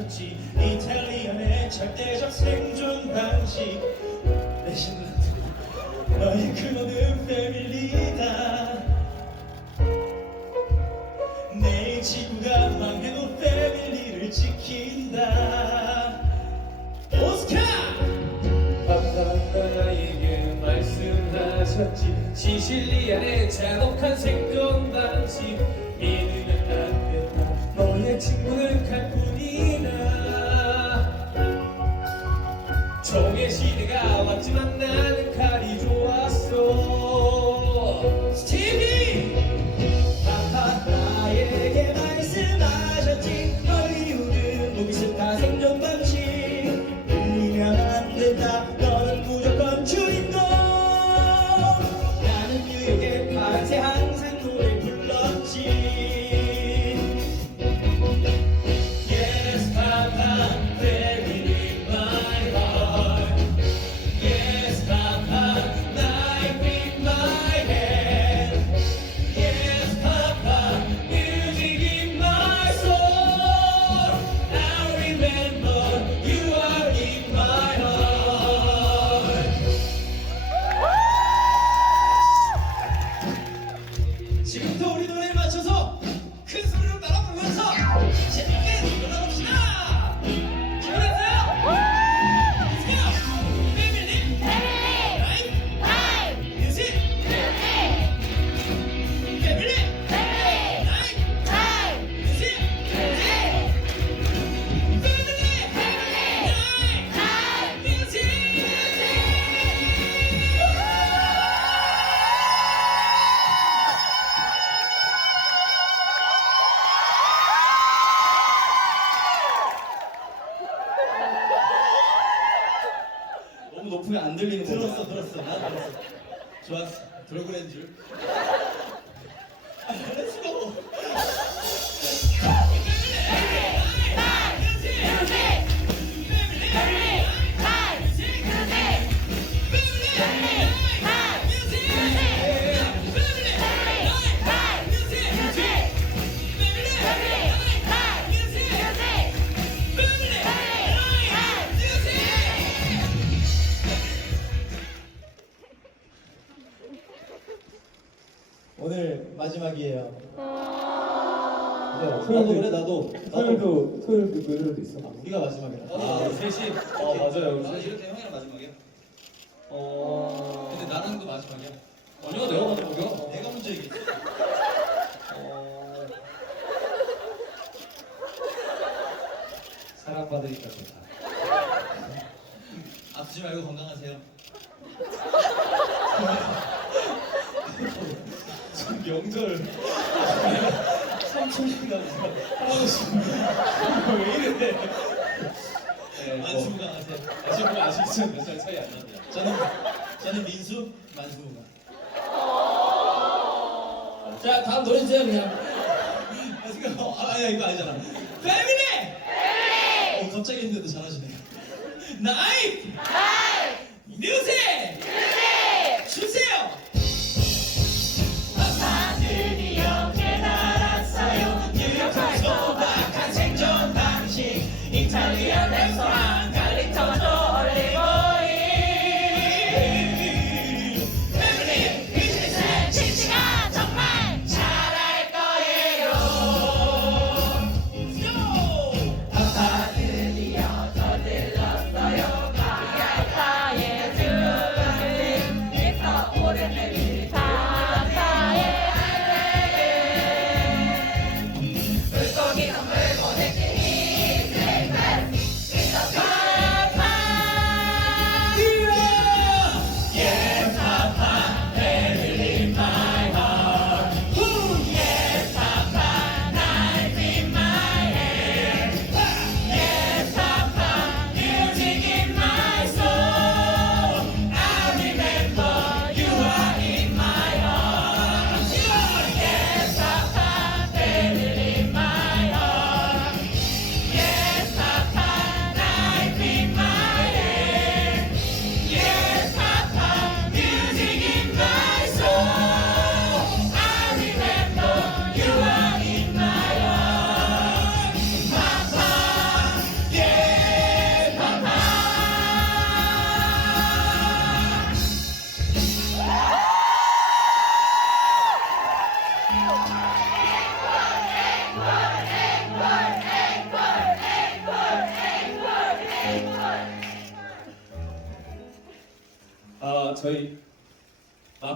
이탈리안의 절대적 생존 방식. 내신란드 너의 근원은 패밀리다. 내일 지구가 망해도 패밀리를 지킨다. 오스카! 아빠가 나에게 말씀하셨지. 시실리안의 잔혹한 생 총의 시대가 왔지만 나는 칼이 좋 아 셋이 어 맞아요 우리 아, 이렇게 형이랑 마지막이야? 어 근데 나랑도 마지막이야? 아니야 내가 마지막이야 내가 먼저 얘기했어. 어... 사랑받으니까 좋다 아프지 말고 건강하세요. 전 명절 삼촌이가 할아버지 왜 이래? 네, 뭐, 만수무강하세요. 아시고 아시겠지만 몇살 차이 안 납니다 저는 저는 민수 만수무강. 자 다음 노래 주세요 그냥. 아 지금 아야 이거 아니잖아. 패밀리. 어 갑자기 했는데 잘하시네. 나이프. 뮤직.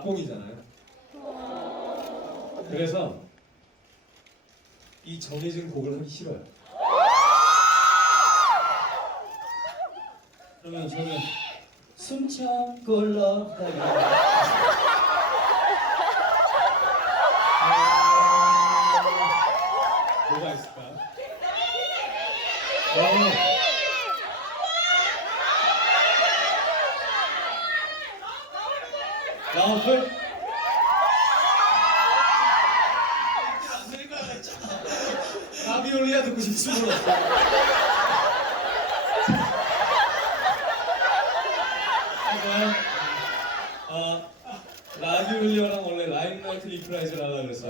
막공이잖아요. 그래서 이 정해진 곡을 하기 싫어요. 그러면 저는 숨차 걸러 가요.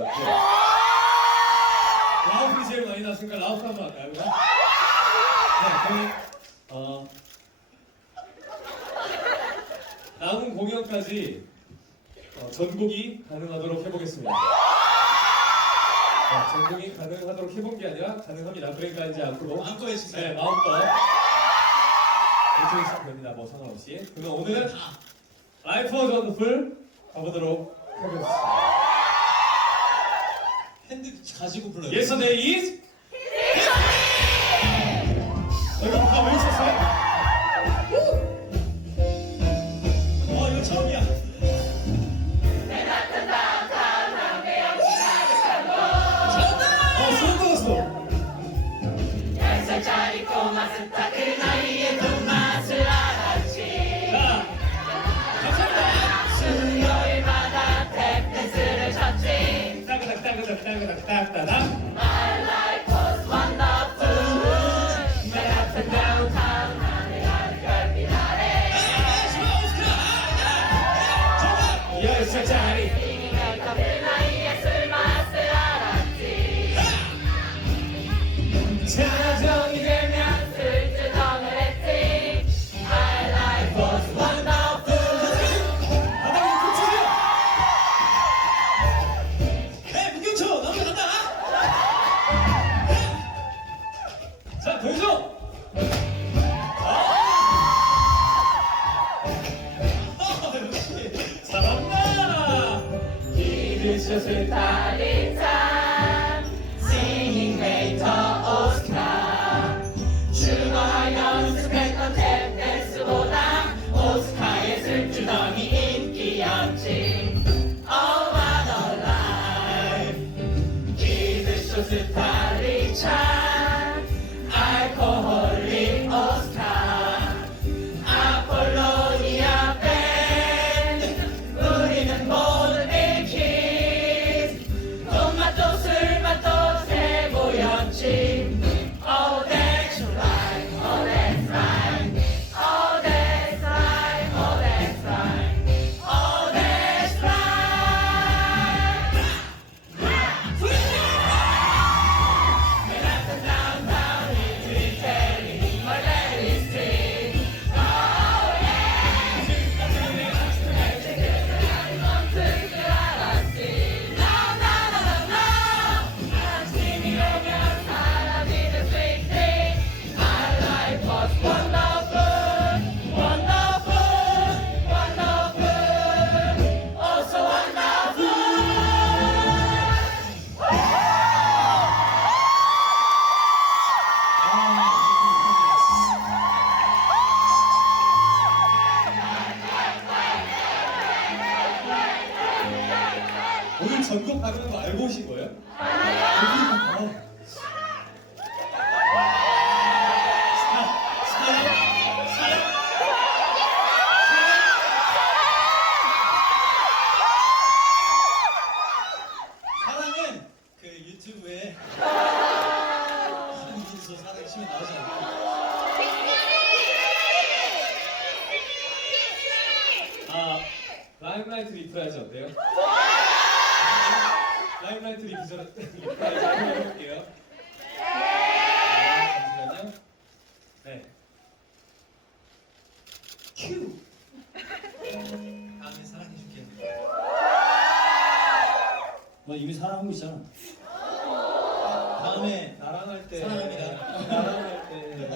같고 라우프이 제일 많이 나왔으니까 라우프 한번 할까요? 네, 그럼 어, 남은 공연까지 어, 전곡이 가능하도록 해보겠습니다. 네, 전곡이 가능하도록 해본 게 아니라 가능합니다. 그러니까 이제 앞으로 마음껏 주세요. 네, 마음껏 해주시면 됩니다. 뭐 상관없이. 그럼 오늘은 라이프 어전풀 가보도록 해보겠습니다. 가지고 불러요. Yesterday is Schuss mit 나 이미 사랑하고 있잖아. 다음에 나랑 할때 나랑 할때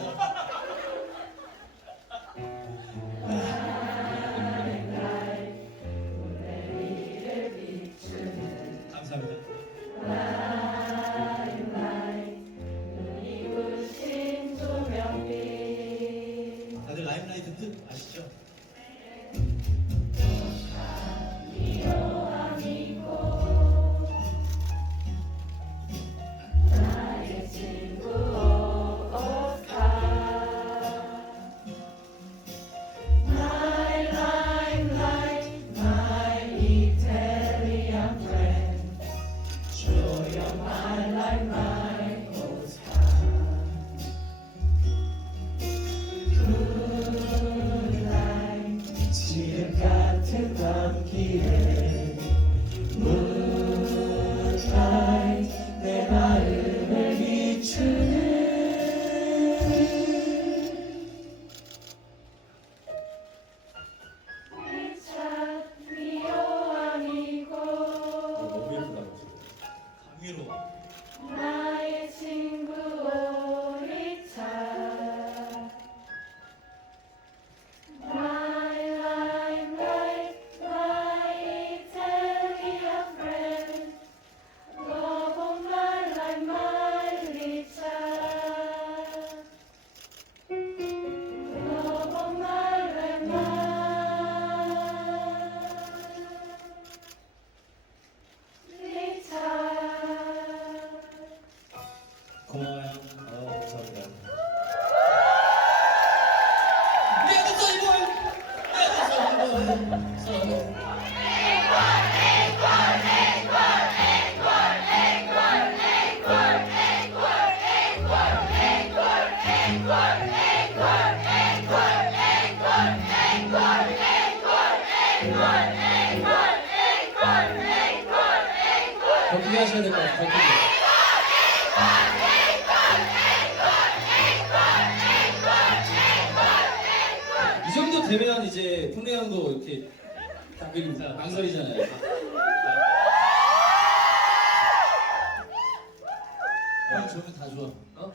더 크게 하셔야 될 것 같아요. 이 정도 되면 이제 풍래 형도 이렇게 딱 그리고 망설이잖아요. 형 좋으면 다 좋아. 어?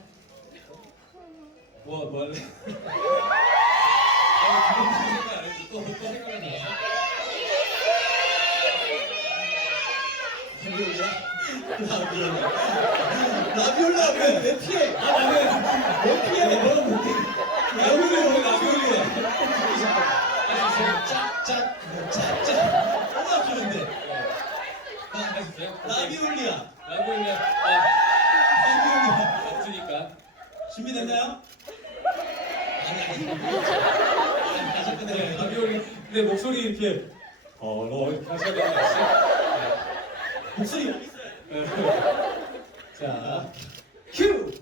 뭐, 뭐 할래? 아, 그런 생각 안 했어. 또, 또 생각이 나. 라비올 라. 라비올라 왜, 왜 피해? 아, 나는 못 피해. 너는 못 피해. 라비올리 왜 라비올리야? 짝짝, 짝 짝. 너무 아끼는데. 하셨어요? 라비올리야. 라비올리. 아, 라비올리야. 없으니까. 준비됐나요? 아니, 아니. 다시. 라비올리. 근데 목소리 이렇게 어, 너거 아시죠? 목소리. 자, 큐!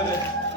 Amen.